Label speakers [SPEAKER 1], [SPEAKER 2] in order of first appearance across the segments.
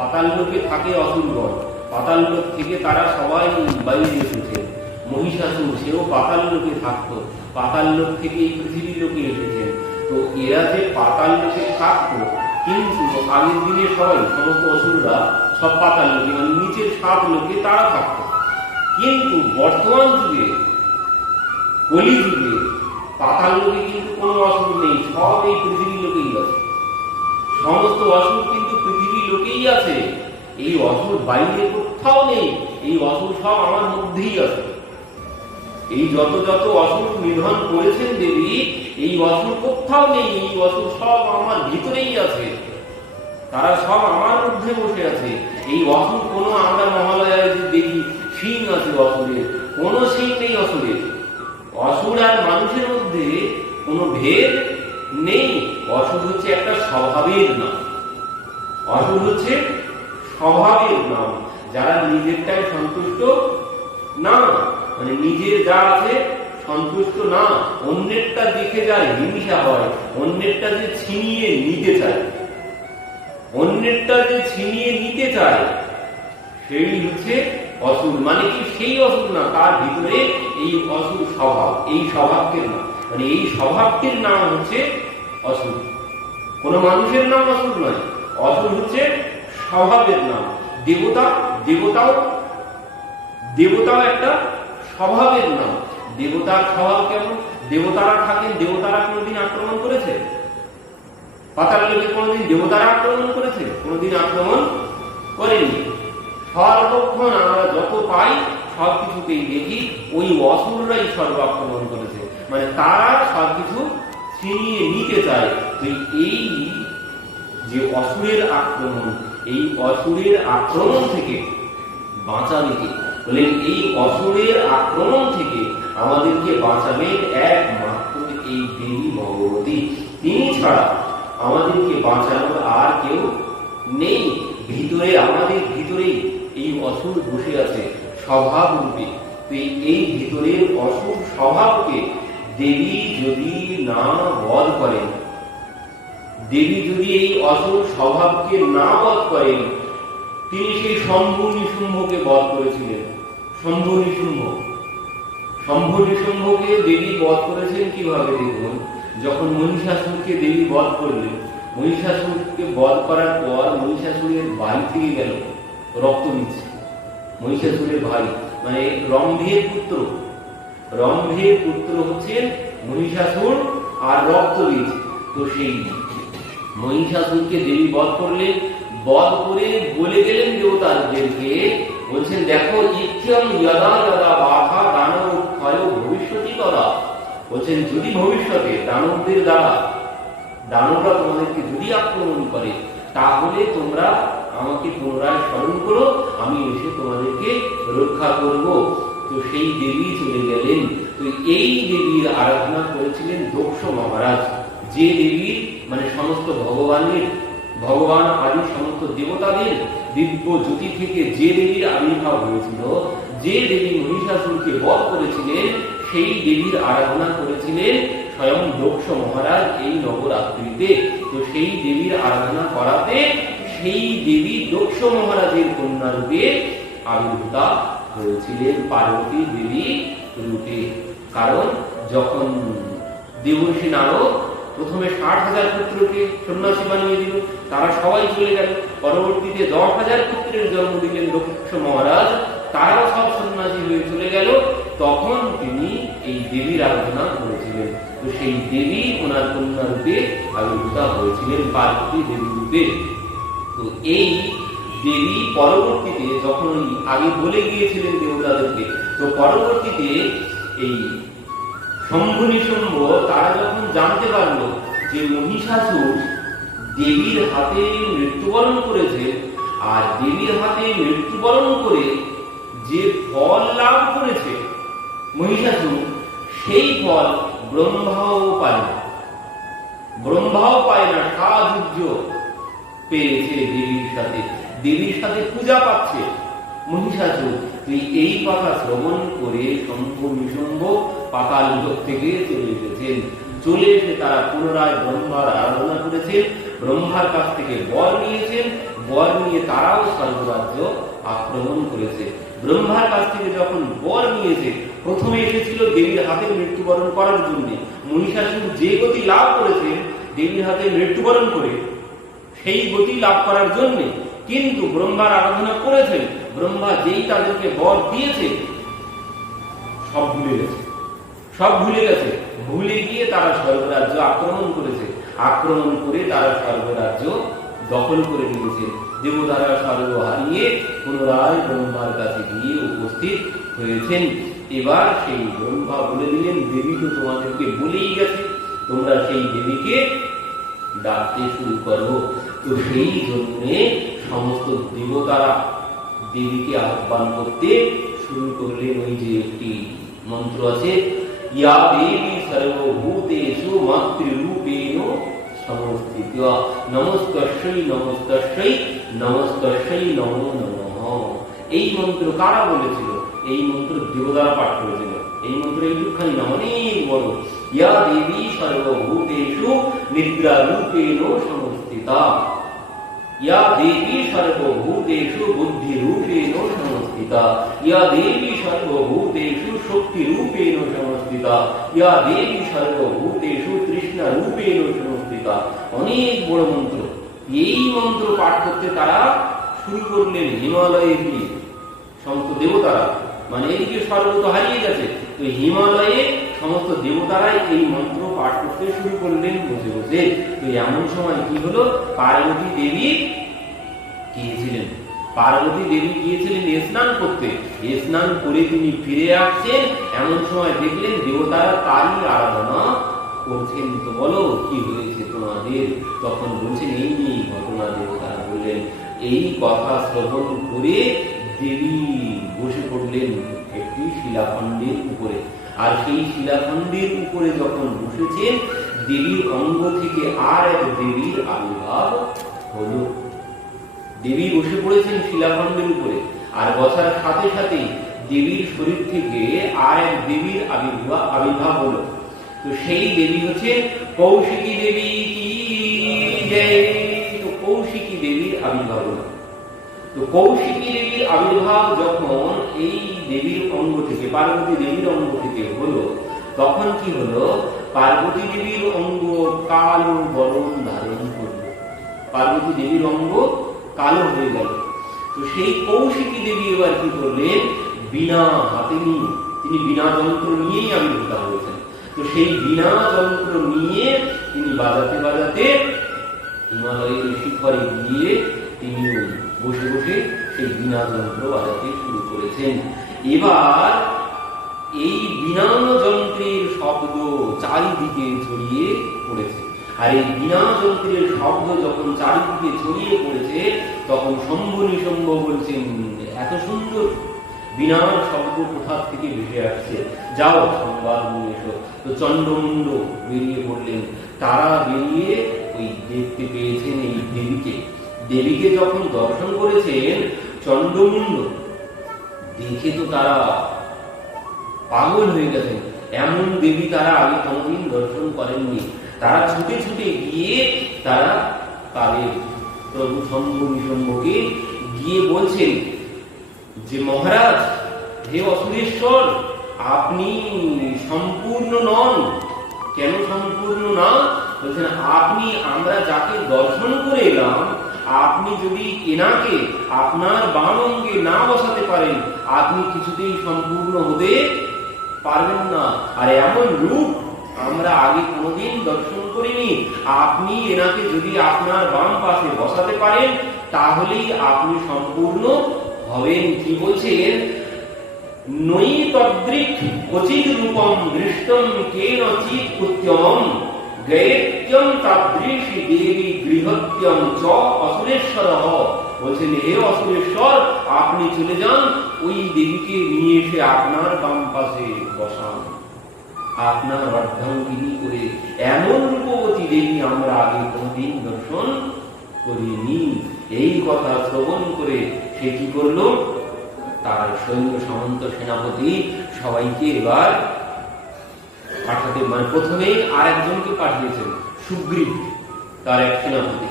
[SPEAKER 1] পাতাল লোকে থাকে অসুরগণ পাতাল লোক থেকে তারা সবাই বাইরে এসেছে। মহিষাসুর, সেও পাতাল লোকে থাকতো। পাতাল লোক থেকে এই পৃথিবীর লোকে এসেছেন তো এরা যে পাতাল লোকে থাকতো, কিন্তু আগের দিনে সবাই, সমস্ত অসুররা সব পাতাল লোকে মানে নিচের সাত লোকে তারা থাকতো। কিন্তু বর্তমান যুগে, কলি যুগে পাতাল লোকে কিন্তু কোনো অসুর নেই, সব এই পৃথিবীর লোকেই আছে। সমস্ত অসুর কিন্তু লোকেই আছে। এই অসুর বাইরে কোথাও নেই। এই অসুর সব আমার মধ্যেই আছে। এই যত যত অসুর নিধন করেছেন দেবী, এই অসুর কোথাও নেই। এই অসুর সব আমার ভিতরেই আছে। তারা সব আমার মধ্যে বসে আছে। এই অসুর কোনো আমরা মহালয়ায় দেখি সিং আছে অসুরের। কোনো সিং নেই অসুরের। অসুর আর মানুষের মধ্যে কোনো ভেদ নেই। অসুর হচ্ছে একটা স্বভাবের নাম। অসুর হচ্ছে স্বভাবের নাম। যারা নিজেরটাই সন্তুষ্ট না মানে নিজের যা আছে সন্তুষ্ট না, অন্যেরটা দেখে যার হিংসা হয়, অন্যেরটা যে ছিনিয়ে নিতে চায়। অন্যেরটা যে ছিনিয়ে নিতে চায়, সেই হচ্ছে অসুর। মানে কি সেই অসুর না, তার ভিতরে এই অসুর স্বভাব, এই স্বভাবটির নাম। মানে এই স্বভাবটির নাম হচ্ছে অসুর। কোন মানুষের নাম অসুর নয়। অসুর হচ্ছে স্বভাবের নাম। দেবতা, দেবতাও দেবতাও একটা স্বভাবের নাম। দেবতার স্বভাব কেমন? দেবতারা থাকেন, দেবতারা কোনোদিন আক্রমণ করেছে? পাতাল লোকে কোনোদিন দেবতারা আক্রমণ করেছে? কোনোদিন আক্রমণ করেনি। সর্বক্ষণ আমরা যত পাই সব কিছুতেই দেখি, ওই অসুররাই সর্ব আক্রমণ করেছে। মানে তারা সবকিছু ছিনিয়ে নিতে চায়। এই যে অসুরের আক্রমণ, এই অসুরের আক্রমণ থেকে বাঁচাবে বলেন, এই অসুরের আক্রমণ থেকে আমাদেরকে বাঁচাবেন একমাত্র এই দেবী ভগবতী। তিনি ছাড়া আমাদেরকে বাঁচানোর আর কেউ নেই। ভিতরে, আমাদের ভিতরেই এই অসুর বসে আছে স্বভাব রূপে তো এই ভিতরের অসুর স্বভাবকে দেবী যদি না বধ করেন দেবী যদি এই অসুর স্বভাবকে না বধ করেন, তিনি সেই শম্ভু নিশুম্ভকে বধ করেছিলেন। শম্ভু নিশুম্ভ। শম্ভু নিশুম্ভকে দেবী বধ করেছেন কীভাবে দেখুন? যখন মহিষাসুরকে দেবী বধ করলেন, মহিষাসুরকে বধ করার পর মহিষাসুরের বাড়ি থেকে গেল, রক্ত নিচ্ছে। মহিষাসুরের ভাই মানে রম্ভের পুত্র। রম্ভের পুত্র হচ্ছেন মহিষাসুর আর রক্ত তো সেই মহিষাসুরকে দেবী বধ করলেন বধ করে বলে গেলেন দেবতাদেরকে বলছেন, দেখো যদা যদা বাধা দানব করা বলছেন, যদি ভবিষ্যতে দানবদের দ্বারা, দানবরা তোমাদেরকে যদি আক্রমণ করে, তাহলে তোমরা আমাকে পুনরায় স্মরণ করো, আমি এসে তোমাদেরকে রক্ষা করব। তো সেই দেবী চলে গেলেন। তো এই দেবীর আরাধনা করেছিলেন দক্ষ মহারাজ। যে দেবীর মানে সমস্ত ভগবানের, ভগবান আদি সমস্ত দেবতাদের দিব্য জ্যোতি থেকে যে দেবীর আবির্ভাব হয়েছিল, যে দেবী মহিষাসুরকে বধ করেছিলেন, সেই দেবীর আরাধনা করেছিলেন স্বয়ং দক্ষ মহারাজ এই নবরাত্রিতে। তো সেই দেবীর আরাধনা করাতে সেই দেবী দক্ষ মহারাজের কন্যা রূপে আবির্ভূতা হয়েছিলেন পার্বতী দেবী রূপে। কারণ যখন দেবর্ষী নারদ প্রথমে ষাট হাজার পুত্রকে সন্ন্যাসী বানিয়ে দিল। তারা সবাই চলে গেল। পরবর্তীতে দশ হাজার পুত্রের জন্ম দিলেন দক্ষ মহারাজ। তারাও সব সন্ন্যাসী হয়ে চলে গেল। তখন তিনি এই দেবীর আরাধনা করেছিলেন। তো সেই দেবী ওনার কন্যা রূপে আবির্ভূতা হয়েছিলেন পার্বতী দেবী রূপে। তো এই দেবী পরবর্তীতে যখন আগে বলে গিয়েছিলেন দেবতাদেরকে, তো পরবর্তীতে এই শম্ভু নিশম্ভ তারা যখন জানতে পারল যে মহিষাসুর দেবীর হাতে মৃত্যুবরণ করেছে, আর দেবীর হাতে মৃত্যুবরণ করে যে ফল লাভ করেছে, মহিষাসুর, সেই ফল ব্রহ্মাও পায় না। ব্রহ্মাও পায় না, সাধুর্য পেয়েছে দেবীর সাথে। দেবীর সাথে পূজা পাচ্ছে মহিষাসুর। তুই এই কথা শ্রবণ করে শম্ভু লোক থেকে চলে এসেছেন। চলে এসে তারা পুনরায় ব্রহ্মার আরাধনা করেছেন, ব্রহ্মার কাছ থেকে বর নিয়েছেন, বর নিয়ে তারাও স্বর্গরাজ্য আক্রমণ করেছে। ব্রহ্মার কাছ থেকে যখন বর নিয়েছে, প্রথমে এসেছিল দেবীর হাতে মৃত্যুবরণ করার জন্য। মহিষাসুর যে গতি লাভ করেছেন, দেবীর হাতে মৃত্যুবরণ করে সেই গতি লাভ করার জন্য কিন্তু ব্রহ্মার আরাধনা করেছেন। ব্রহ্মা যেই তাদেরকে বর দিয়েছে, সব ভুলে গেছে। সব ভুলে গেছে। ভুলে গিয়ে তারা স্বর্গরাজ্য আক্রমণ করেছে। আক্রমণ করে তারা স্বর্গরাজ্য দখল করে নিয়েছে। দেবতারা স্বর্গ হারিয়ে পুনরায় ব্রহ্মার কাছে গিয়ে উপস্থিত হয়েছেন। এবার সেই ব্রহ্মা বলে দিলেন, দেবী তো তোমাদেরকে বলেই গেছে, তোমরা সেই দেবীকে ডাকতে শুরু করো। তো সেই জন্যে সমস্ত দেবতারা দেবীকে আহ্বান করতে শুরু করলেন ওই যে একটি মন্ত্র আছে, ইয়া দেবী সর্বভূতেষু মাতৃরূপেণ সমস্থিত নমস্কর্ষই নমস্কর্ষই নমস্কর্ষই নমো নমঃ। এই মন্ত্র কারা বলেছিল? এই মন্ত্র দেবতারা পাঠ করেছিল। এই মন্ত্র এইটুখানি না অনেক বড়। ইয়া দেবী সর্বভূতেষু নিদ্রা রূপেণ সমস্থিতা या देवी सर्वभूतेषु बुद्धिरूपेण संस्थिता या देवी सर्वभूतेषु शक्तिरूपेण संस्थिता या देवी सर्वभूतेषु তৃষ্ণারূপেণ সংস্থিতা অনেক বড় মন্ত্র এই মন্ত্র পাঠ করতে তারা শুরু করলেন হিমালয়ে গিয়ে সমস্ত দেবতারা মানে এদিকে স্বর্গ তো হারিয়ে গেছে তো হিমালয়ে সমস্ত দেবতারাই এই মন্ত্র পাঠ করতে শুরু করলেন বসে বসে। তো এমন সময় কি হলো? পার্বতী দেবী গিয়েছিলেন। পার্বতী দেবী গিয়েছিলেন স্নান করতে। স্নান করে তিনি ফিরে আসছেন। এমন সময় দেখলেন দেবতারা তারই আরাধনা করছেন। তো বলো, কি হয়েছে তোমাদের? তখন বলছেন, এই নিয়ে ঘটনা দেবতারা বললেন। এই কথা শ্রবণ করে দেবী বসে পড়লেন একটি শিলাখণ্ডের উপরে। আর সেই শিলাখণ্ডের উপরে যখন বসেছেন, দেবীর অঙ্গ থেকে আর এক দেবীর আবির্ভাব হলো। দেবী বসে পড়েছেন শিলাখণ্ডের উপরে, আর বসার সাথে সাথেই দেবীর শরীর থেকে আর এক দেবীর আবির্ভাব আবির্ভাব হলো। তো সেই দেবী হচ্ছে কৌশিকী দেবী, কি কৌশিকী দেবীর আবির্ভাব হলো। তো কৌশিকী দেবীর আবির্ভাব যখন এই দেবীর অঙ্গ থেকে, পার্বতী দেবীর অঙ্গ থেকে হলো, তখন কি হলো? পার্বতী দেবীর অঙ্গ কালো বরণ ধারণ করল। পার্বতী দেবীর অঙ্গ কালো হয়ে গেল। তো সেই কৌশিকী দেবী এবার কি করলেন? বিনা হাতে নিয়ে, তিনি বিনা যন্ত্র নিয়েই আবির্ভূত হয়েছেন। তো সেই বিনা যন্ত্র নিয়ে তিনি বাজাতে বাজাতে হিমালয়ের শিখরে গিয়ে তিনি বসে বসে সেই বিনা যন্ত্র বাজাতে শুরু করেছেন। এবার এই বিনা যন্ত্রের শব্দ চারিদিকে ছড়িয়ে পড়েছে। আর এই বিনা যন্ত্রের শব্দ যখন চারিদিকে ছড়িয়ে পড়েছে, তখন শম্ভু নিশম্ভ বলছেন, এত সুন্দর বিনা শব্দ কোথা থেকে ভেসে আসছে? যাও, সংবাদ নিয়ে এসো। তো চন্দ্রমুণ্ড বেরিয়ে পড়লেন। তারা বেরিয়ে ওই দেখতে পেয়েছেন এই দেবীকে। দেবীকে যখন দর্শন করেছেন, চন্দ্রমুণ্ড দেখে তো তারা পাগল হয়ে গেছেন এমন দেবী তারা আগে কোনোদিন দর্শন করেননি। তারা ছুটে ছুটে গিয়ে তারা তাদের প্রভু শম্ভু নিশম্ভকে গিয়ে বলছেন, যে মহারাজ, হে অসুরেশ্বর, আপনি সম্পূর্ণ নন। কেন সম্পূর্ণ না? বলছেন, আপনি, আমরা যাকে দর্শন করে এলাম আপনি যদি এনাকে আপনার বাম অঙ্গে না বসাতে পারেন, আপনি কিছুতেই সম্পূর্ণ হতে পারবেন না। আর এমন রূপ আমরা আগে কোনোদিন দর্শন করিনি। আপনি এনাকে যদি আপনার বাম পাশে বসাতে পারেন, তাহলেই আপনি সম্পূর্ণ হবেন কি বলছেন? নই তদ্রিক রূপম দৃষ্টম কেন চিৎ আপনি চলে যান, ওই দেবীকে নিয়ে এসে আপনার বাম পাশে বসান। আপনার অর্ধাঙ্গিনী করে এমন রূপবতী দেবী আমরা আগে কোনদিন দর্শন করিনি। এই কথা শ্রবণ করে সে কি করল? তার সৈন্য সামন্ত সেনাপতি সবাইকে এবার পাঠাতে মানে প্রথমেই আর একজনকে পাঠিয়েছেন সুগ্রীব, তার এক সেনাপতি।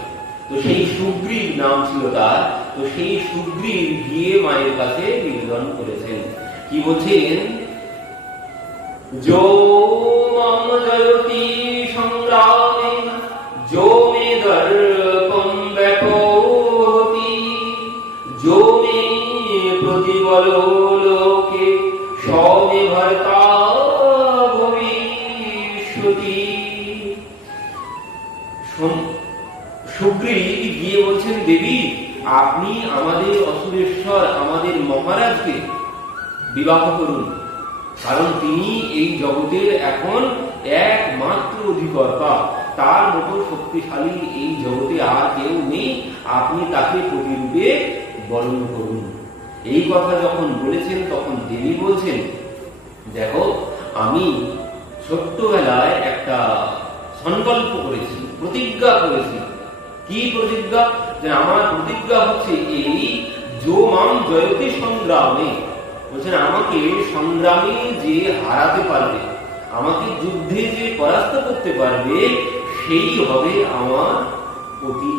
[SPEAKER 1] তো সেই সুগ্রীব নাম ছিল তার, তো সেই সুগ্রীব গিয়ে মায়ের কাছে নিবেদন করেছেন। কি বলছেন? জয়তী সংগ্রাম বিবাহ করুন। কারণ তিনি এই জগতের এখন একমাত্র অধিকর্তা। তার মতো শক্তিশালী এই জগতে আর কেউ নেই। আপনি তাকে প্রতিরূপে বরণ করুন। এই কথা যখন বলেছেন, তখন দেবী বলছেন, দেখো, আমি ছোট্টবেলায় একটা সংকল্প করেছি, প্রতিজ্ঞা করেছি। কি প্রতিজ্ঞা? যে আমার প্রতিজ্ঞা হচ্ছে এই যো মাম জয়তি সংগ্রামে। বলছেন, আমাকে সংগ্রামে যে হারাতে পারবে, আমাকে যুদ্ধে যে পরাস্ত করতে পারবে, সেই হবে আমার পতি।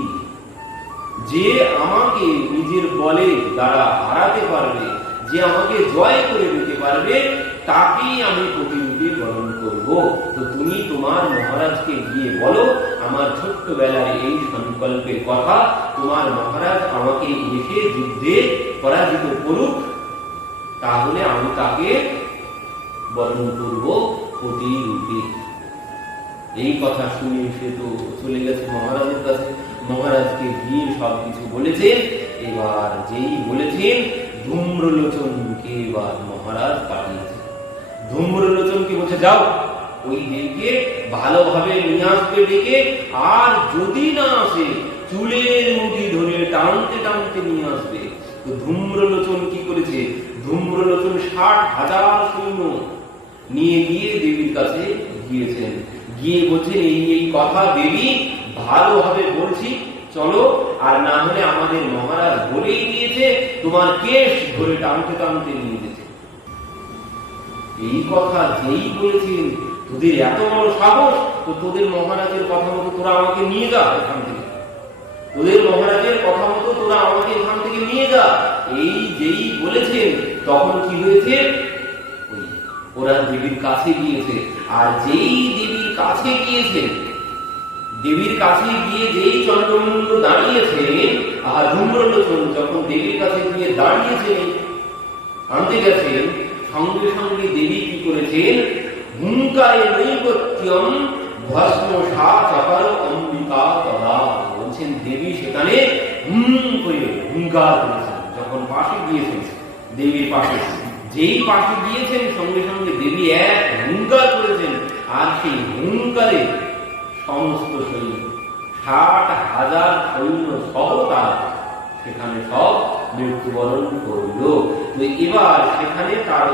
[SPEAKER 1] যে আমাকে নিজের বলে দ্বারা হারাতে পারবে, যে আমাকে জয় করে দিতে পারবে, তাকেই আমি প্রতিরূপে গ্রহণ করব। তো তুমি তোমার মহারাজকে গিয়ে বলো, আমার ছোট্ট বেলায় এই সংকল্পের কথা। তোমার মহারাজ আমাকে এসে যুদ্ধে পরাজিত করুক তাহলে আমি তাকে বরণ করব প্রতিরূপে। এই কথা শুনে সে তো চলে গেছে মহারাজের কাছে। মহারাজকে গিয়ে সব কিছু বলেছেন এবার যেই বলেছেন, ধূম্রলোচনকে এবার মহারাজ পাঠিয়েছে। ধূম্রলোচনকে বলছে, যাও, ওই দেবকে ভালোভাবে নিয়ে আসবে ডেকে। আর যদি না আসে, চুলের মুঠি ধরে টানতে টানতে নিয়ে আসবে। তো ধূম্রলোচন কি করেছে? ধূম্রলোচন ষাট হাজার সৈন্য নিয়ে গিয়ে দেবীর কাছে গিয়েছেন। গিয়ে বলছেন, এই এই কথা দেবী, ভালোভাবে বলছি, চলো, আর না হলে আমাদের মহারাজ বলেই দিয়েছে, তোমার কেশ ধরে টানতে টানতে নিয়ে যেতে। এই কথা যেই বলেছেন, তোদের এত বড় সাহস, তো তোদের মহারাজের কথা মতো তোরা আমাকে নিয়ে যা এখান থেকে। তোদের মহারাজের কথা মতো তোরা আমাকে এখান থেকে নিয়ে যা। এই যেই বলেছেন তখন কি হয়েছে? ওরা দেবীর কাছে গিয়েছে। আর যেই দেবীর কাছে গিয়েছে, দেবীর কাছে গিয়ে যেই চন্দ্রমুণ্ড দাঁড়িয়েছেন আর ধূম্রলোচন যখন দেবীর কাছে গিয়ে দাঁড়িয়েছেন আনতে গেছেন সঙ্গে সঙ্গে দেবী কি করেছেন? হুঙ্কারে নৈকত্যম ভস্ম সা চকার অম্বিকা তদা বলছেন, দেবী সেখানে হুম করে হুঙ্কার করেছেন যখন পাশে গিয়েছেন। দেবীর পাশে। যেই পাশে গিয়েছেন, সঙ্গে সঙ্গে দেবী এক হুঙ্কার করেছেন, আর সেই হুঙ্কারে সমস্ত সৈন্য, ষাট হাজার সৈন্য সহ তার সেখানে সব মৃত্যুবরণ করল। তো এবার সেখানে তার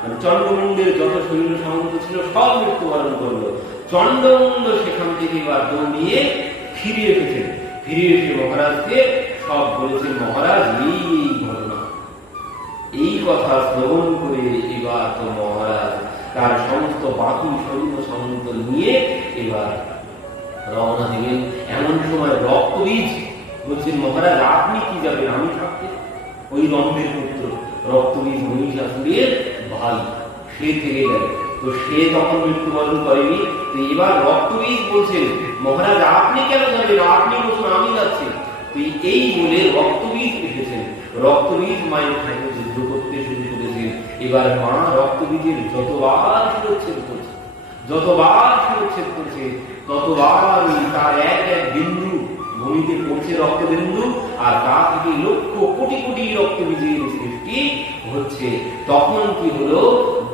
[SPEAKER 1] মানে চন্দ্রমুণ্ডের যত সৈন্য সামন্ত ছিল, সব মৃত্যুবরণ করল। চন্দ্রমুণ্ড সেখান থেকে এবার দৌড়িয়ে ফিরে এসেছেন ফিরে এসে মহারাজকে সব বলেছেন মহারাজ এই এই কথা শ্রবণ করে এবার তো মহারাজ, তার সমস্ত বাকি সৈন্য সামন্ত নিয়ে এবার রওনা দিলেন। এমন সময় রক্তবীজ বলছেন, মহারাজ, আপনি কি যাবেন? আমি থাকতে ওই রম্ভের পুত্র রক্তবীজ মহিষাসুরের ভাই, সে থেকে গেল। তো সে তখন মৃত্যুবরণ করেনি। তো এবার রক্তবীজ বলছেন, মহারাজ, আপনি কেন যাবেন? আপনি বলছেন আমি যাচ্ছি। তো এই বলে রক্তবীজ এসেছেন। রক্তবীজ মায়ের সাথে যুদ্ধ করতে শুরু করেছেন এবার মা রক্তবীজের যতবার শিরোচ্ছেদ করছে, যতবার শিরোচ্ছেদ করছে, ততবার তার এক এক বিন্দু ভূমিতে পড়ছে রক্তবিন্দু আর তা থেকে লক্ষ কোটি কোটি রক্তবীজের সৃষ্টি হচ্ছে। তখন কি হলো?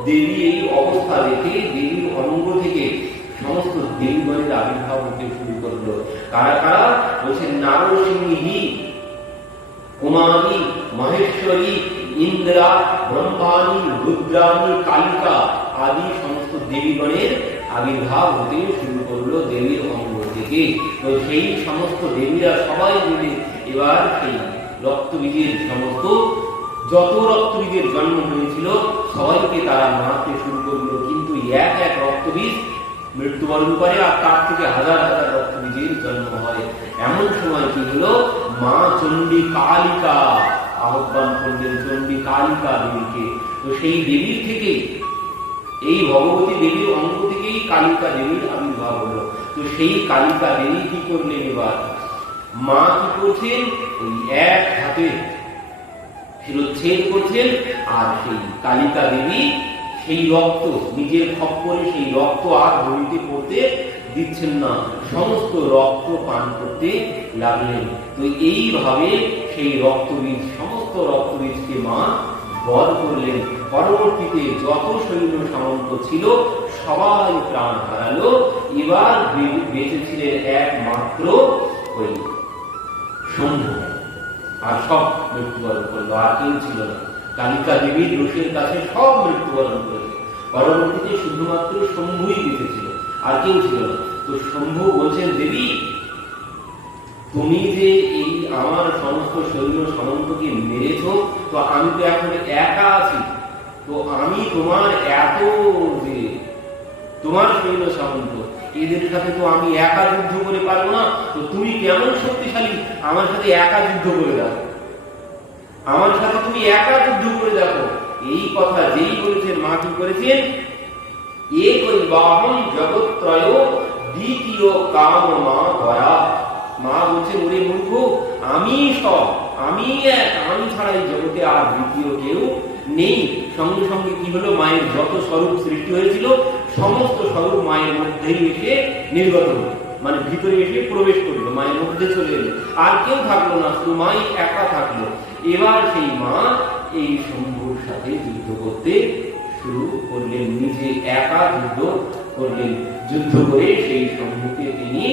[SPEAKER 1] দেবী এই অবস্থা দেখে, দেবীর অঙ্গ থেকে সমস্ত দেবীগণের আবির্ভাব হতে শুরু করল। কারা কারা? বলছে নারসিংহী। কুমারী মহেশ্বরী ইন্দ্রা ব্রহ্মাণী রুদ্রাণী কালিকা আদি সমস্ত দেবীগণের আবির্ভাব হতে শুরু করল দেবীর অঙ্গ থেকে তো সেই সমস্ত দেবীরা সবাই মিলে এবার সেই রক্তবীজের সমস্ত যত রক্তবীজের জন্ম হয়েছিল, সবাইকে তারা মারতে শুরু করল। কিন্তু এক এক রক্তবীজ মৃত্যুবরণ করে আর তার থেকে হাজার হাজার রক্তবীজের জন্ম হয়। এমন সময় কি হলো? মা চণ্ডী কালিকা আহ্বান করলেন চণ্ডী কালিকা দেবীকে। তো সেই দেবীর থেকে, এই ভগবতী দেবীর অঙ্গ থেকেই কালিকা দেবীর আবির্ভাব হলো। তো সেই কালিকা দেবী কি করলেন এবার? মা কি করছেন? ওই এক হাতে শিরোচ্ছেদ করছেন, আর সেই কালিকা দেবী সেই রক্ত, নিজের খপ্পরে সেই রক্ত আর ভূমিতে পড়তে দিচ্ছেন না। সমস্ত রক্ত পান করতে লাগলেন। তো এইভাবে সেই রক্তবীজ, সমস্ত রক্তবীজকে মা বধ করলেন। পরবর্তীতে যত সৈন্য সামন্ত ছিল, সবাই প্রাণ হারালো। এবার বে- বেঁচে ছিলেন একমাত্র ওই শম্ভু। আর সব মৃত্যুবরণ করল, আর কেউ ছিল না। কালিকা দেবীর রোষের কাছে সব মৃত্যুবরণ করেছে। পরবর্তীতে শুধুমাত্র শম্ভুই বেঁচে ছিল আর কেউ ছিল না। তো শম্ভু বলছেন, দেবী, তুমি যে এই আমার সমস্ত সৈন্য সামন্তকে মেরেছ, তো আমি তো এখন একা আছি। তো আমি তোমার এত যে তোমার সৈন্য সামন্ত, এদের সাথে তো আমি একা যুদ্ধ করে পারব না। তো তুমি কেমন শক্তিশালী, আমার সাথে একা যুদ্ধ করে দেখো আমার সাথে তুমি একা যুদ্ধ করে দেখো। এই কথা যেই বলেছেন করেছেন। বাহন জগত্রয় দ্বিতীয় কাম মা দয়া মা ওরে মূর্খ, আমি সব, আমি এক, আমি ছাড়া এই জগতে আর দ্বিতীয় কেউ নেই। সঙ্গে সঙ্গে কি হলো? মায়ের যত স্বরূপ সৃষ্টি হয়েছিল, সমস্ত স্বরূপ মায়ের মধ্যেই এসে নির্গত হলো। মানে ভিতরে এসে প্রবেশ করল, মায়ের মধ্যে চলে এলো। আর কেউ থাকল না, শুধু মাই একা থাকল। এবার সেই মা এই শম্ভুর সাথে যুদ্ধ করতে শুরু করলেন, নিজে একা যুদ্ধ করলেন। যুদ্ধ করে সেই শম্ভুকে তিনি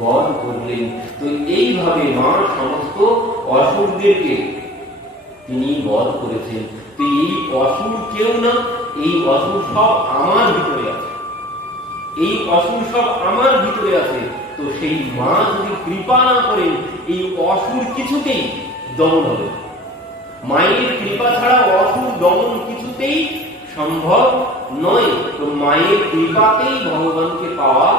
[SPEAKER 1] বধ করলেন। তো এইভাবে মা সমস্ত অসুরদেরকে তিনি বধ করেছেন। তো এই অসুর কেউ না, এই অসুর সব আমার ভিতরে এই অসুর সব আমার ভিতরে আছে। তো সেই মা যদি কৃপা না করেন, এই অসুর কিছুতেই দমন হবে মায়ের কৃপা ছাড়া অসুর দমন কিছুতেই সম্ভব নয়। তো মায়ের কৃপাতেই ভগবানকে পাওয়া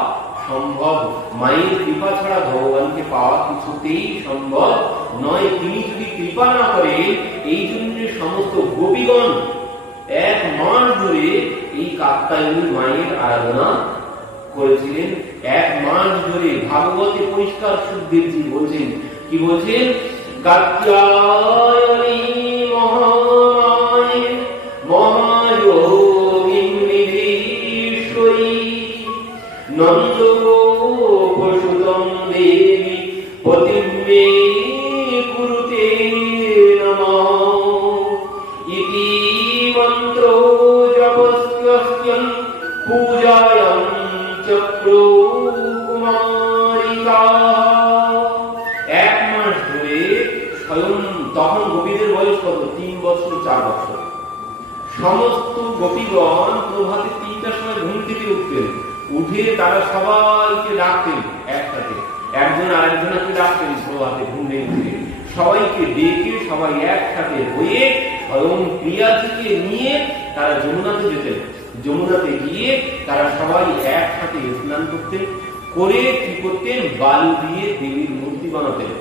[SPEAKER 1] সম্ভব। মায়ের কৃপা ছাড়া ভগবানকে পাওয়া কিছুতেই সম্ভব নয়। তিনি যদি কৃপা না করেন, এই জন্য সমস্ত গোপীগণ এক মাস ধরে এই কাত্তায়নী মায়ের আরাধনা করেছিলেন। এক মাস ধরে ভাগবতী পরিষ্কার সুখদেবজি বলছেন কি বলছেন? কাত্যায়নী মহামায় সমস্ত প্রভাতে তিনটার সময় ঘুম থেকে উঠতেন। উঠে তারা সবাইকে ডাকতেন একসাথে। একজন আরেকজনকে ডাকতেন প্রভাতে ঘুম থেকে সবাইকে ডেকে সবাই একসাথে হয়ে স্বয়ং প্রিয়াজিকে নিয়ে তারা যমুনাতে যেতেন। যমুনাতে গিয়ে তারা সবাই একসাথে স্নান করতেন, করে কি করতেন? বালু দিয়ে দেবীর মূর্তি বানাতেন।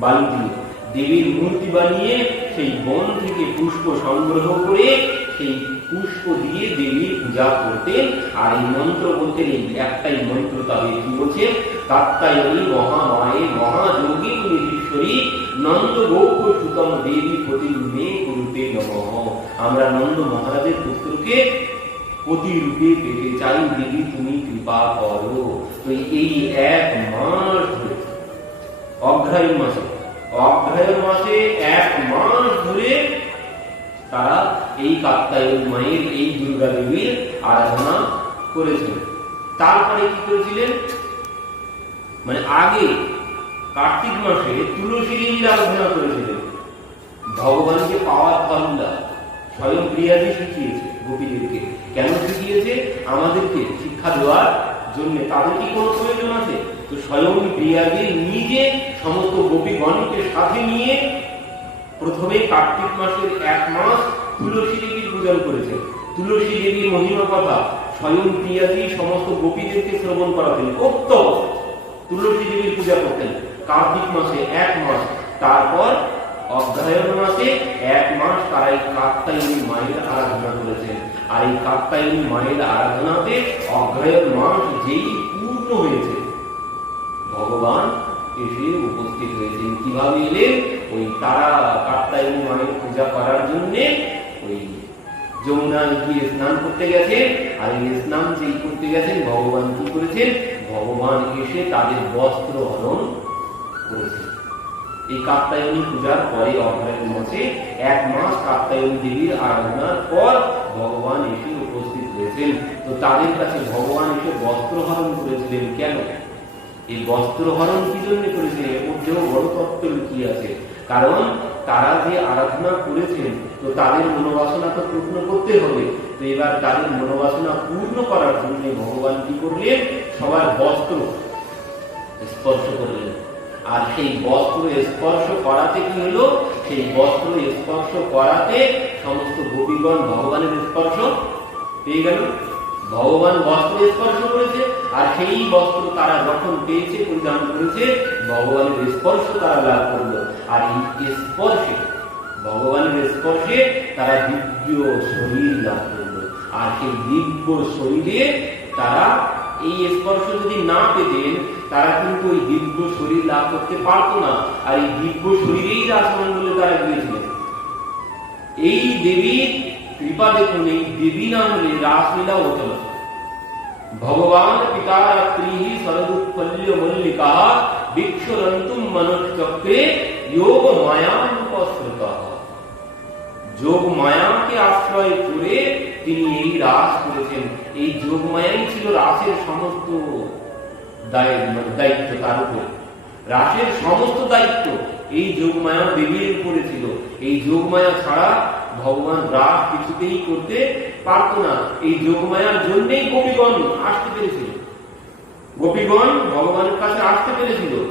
[SPEAKER 1] বালু দিয়ে দেবীর মূর্তি বানিয়ে সেই বন থেকে পুষ্প সংগ্রহ করে সেই পুষ্প দিয়ে দেবীর পূজা করতেন। আর এই মন্ত্র বলতেন, এই একটাই মন্ত্র তবে কি বলছে? কাত্তায়নী মহামায়ে মহাযোগী নিরীশ্বরী নন্দ গৌপ সুতম দেবী প্রতি মে করুতে নমঃ। আমরা নন্দ মহারাজের পুত্রকে প্রতিরূপে পেতে চাই, দেবী তুমি কৃপা করো। তো এই এক মাস অগ্রায়ণ মাসে অগ্রায়ণ মাসে এক মাস ধরে তারা এই কাত্তায়ন মায়ের, এই দুর্গা দেবীর আরাধনা করেছিলেন তারপরে কি করেছিলেন? মানে আগে কার্তিক মাসে তুলসী দেবীর আরাধনা করেছিলেন। ভগবানকে পাওয়ার ফলটা স্বয়ং প্রিয়াজি শিখিয়েছে গোপীদেরকে। কেন শিখিয়েছে? আমাদেরকে শিক্ষা দেওয়ার জন্য। তাদের কি কোনো প্রয়োজন আছে? তো স্বয়ং প্রিয়াজি নিজে সমস্ত গোপীগণকে সাথে নিয়ে প্রথমে কার্তিক মাসের এক মাস তুলসী দেবীর পূজন করেছেন। তুলসী দেবীর মহিমা কথা, স্বয়ং প্রিয়াজি সমস্ত গোপীদেরকে শ্রবণ করাতেন। উক্ত তুলসী দেবীর পূজা করতেন। কার্তিক মাসে এক মাস, তারপর অধ্যায়ন মাসে এক মাস তারা এই কাত্তায়নী মায়ের আরাধনা করেছেন। আর এই কাত্তায়নী মায়ের আরাধনাতে অধ্যায়ন মাস যেই পূর্ণ হয়েছে ভগবান এসে উপস্থিত হয়েছেন এলেন ওই তারা কাত্তায়নী মায়ের পূজা করার জন্য ওই যমুনায় গিয়ে স্নান করতে গেছেন আর এই স্নান যেই করতে গেছেন, ভগবান কি করেছেন? ভগবান এসে তাদের বস্ত্র হরণ করেছেন। এই কাত্তায়নী পূজার পরে অগ্রায়ণ মাসে এক মাস কাত্তায়নী দেবীর আরাধনার পর ভগবান এসে উপস্থিত হয়েছেন। তো তাদের কাছে ভগবান এসে বস্ত্র হরণ করেছিলেন কেন? এই বস্ত্র হরণ কি জন্য করেছে এর মধ্যেও বড় তত্ত্ব লুকিয়ে আছে। কারণ তারা যে আরাধনা করেছেন, তো তাদের মনোবাসনা তো পূর্ণ করতে হবে। তো এবার তাদের মনোবাসনা পূর্ণ করার জন্য ভগবান কি করলেন? সবার বস্ত্র স্পর্শ করলেন। আর সেই বস্ত্র স্পর্শ করাতে কি হলো? সেই বস্ত্র স্পর্শ করাতে সমস্ত গোপীগণ ভগবানের স্পর্শ পেয়ে গেল। ভগবান বস্ত্র স্পর্শ করেছে। আর সেই বস্ত্র তারা যখন পেয়েছে, পরিধান করেছে, ভগবানের স্পর্শ তারা লাভ করল। আর এই স্পর্শে, ভগবানের স্পর্শে তারা দিব্য শরীর লাভ করল। আর সেই দিব্য শরীরে তারা এই স্পর্শ যদি না পেতেন, তারা কিন্তু ওই দিব্য শরীর লাভ করতে পারতো না। আর এই দিব্য শরীরেই রাসমণ্ডলে তারা গিয়েছিলেন এই দেবীর কৃপা দেখুন, এই দেবী না হলে রাসলীলা হতো না ভগবান পিতা রাত্রি মল্লিকা বিক্ষরন্তুম মনোচক্রে যোগ মায়ানুপস্রুত যোগ মায়াকে আশ্রয় করে তিনি এই রাস করেছেন এই যোগ মায়াই ছিল রাসের সমস্ত দায়িত্ব তার উপরে রাসের সমস্ত দায়িত্ব এই যোগমায়া দেবীর উপরে ছিল এই যোগমায়া ছাড়া ভগবান রাস কিছুতেই করতে পারতো না এই যোগমায়ার গোপীগণ আসতে পেরেছিল। গোপীগণ ভগবানের কাছে আসতে পেরেছিল।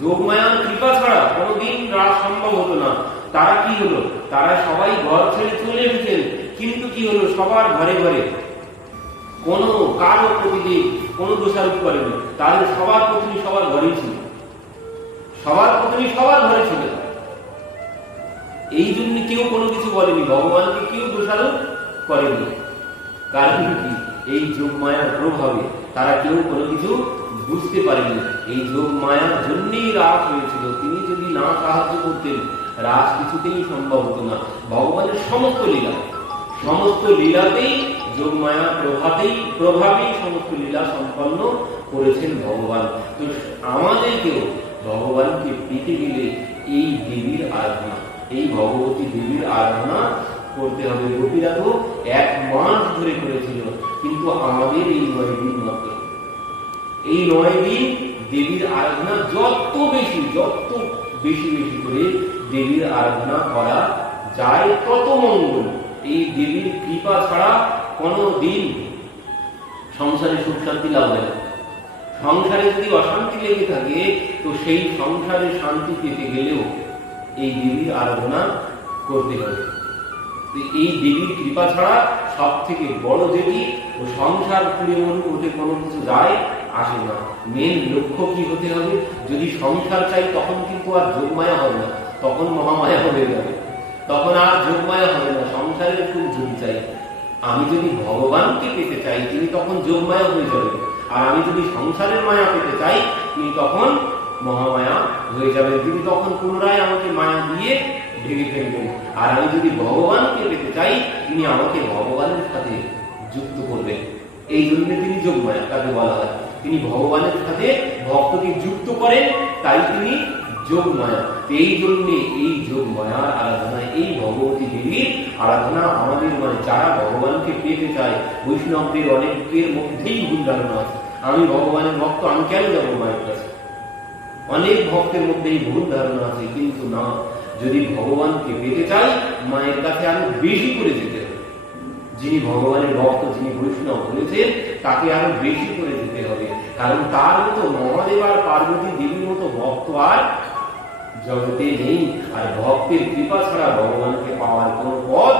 [SPEAKER 1] যোগমায়ার কৃপা ছাড়া কোনোদিন সম্ভব হতো না। তারা কি হলো? তারা সবাই ঘর ছেড়ে চলে এসেছেন। কিন্তু কি হলো? সবার ঘরে ঘরে। কোনো কারও প্রতি কোনো দোষারোপ করেনি। তাদের সবার পত্নী সবার ঘরেই ছিল। সবার পত্নী সবার ঘরে ছিল। এই জন্য কেউ কোনো কিছু বলেনি। ভগবানকে কেউ দোষারোপ করেনি। কারণ কি? এই যোগ মায়ার প্রভাবে তারা কেউ কোনো কিছু বুঝতে পারেনি। এই যোগ মায়ার জন্যই রাস হয়েছিল। তিনি যদি না সাহায্য করতেন রাস কিছুতেই সম্ভব হতো না। ভগবানের সমস্ত লীলা, সমস্ত লীলাতেই যোগ মায়া প্রভাবেই প্রভাবেই সমস্ত লীলা সম্পন্ন করেছেন ভগবান। তো আমাদেরকেও ভগবানকে পেতে গেলে এই দেবীর আরাধনা, এই ভগবতী দেবীর আরাধনা করতে হবে। গোপীরা তো এক মাস ধরে করেছিল, কিন্তু আমাদের এই নয় দিন মাত্র। এই নয় দিন দেবীর আরাধনা যত বেশি যত বেশি বেশি করে দেবীর আরাধনা করা যায় তত মঙ্গল। এই দেবীর কৃপা ছাড়া কোনো দিন সংসারে সুখ শান্তি লাভ হয় সংসারে যদি অশান্তি লেগে থাকে, তো সেই সংসারে শান্তি পেতে গেলেও এই দেবীর আরাধনা করতে হবে এই দেবীর কৃপা ছাড়া সব থেকে বড় দেবী ও সংসার পুড়ে মন ওতে কোনো কিছু যায় আসে না। মেন লক্ষ্য কি হতে হবে? যদি সংসার চাই, তখন কিন্তু আর যোগমায়া হবে না। তখন মহামায়া হয়ে যাবে। তখন আর যোগমায়া হবে না। সংসারের খুব যোগ চাই, আমি যদি ভগবানকে পেতে চাই, তিনি তখন যোগমায়া হয়ে যাবে আর আমি যদি সংসারের মায়া পেতে চাই, তিনি তখন মহামায়া হয়ে যাবেন। তিনি তখন পুনরায় আমাকে মায়া দিয়ে ঢেকে ফেলবেন আর আমি যদি ভগবানকে পেতে চাই, তিনি আমাকে ভগবানের সাথে যুক্ত করবেন। এই জন্য তিনি যোগমায়া তাকে বলা হয়? তিনি ভগবানের সাথে ভক্তকে যুক্ত করেন, তাই তিনি যোগ মায়া এই জন্যে এই যোগ মায়ার আরাধনা এই ভগবতী দেবীর আরাধনা আমাদের মানে যারা ভগবানকে পেতে চায়, বৈষ্ণবদের অনেকের মধ্যেই ভুল ধারণা আছে। আমি ভগবানের ভক্ত, আমি কেন যাব মায়ের কাছে? অনেক ভক্তের মধ্যে এই ভুল ধারণা আছে, কিন্তু না যদি ভগবানকে পেতে চাই, মায়ের কাছে আরও বেশি করে যেতে হবে। যিনি ভগবানের ভক্ত, যিনি বৈষ্ণব বলেছেন, তাকে আরও বেশি করে যেতে হবে। কারণ তার মতো মহাদেব আর পার্বতী দেবীর মতো ভক্ত আর জগতে নেই। আর ভক্তের কৃপা ছাড়া ভগবানকে পাওয়ার কোন পথ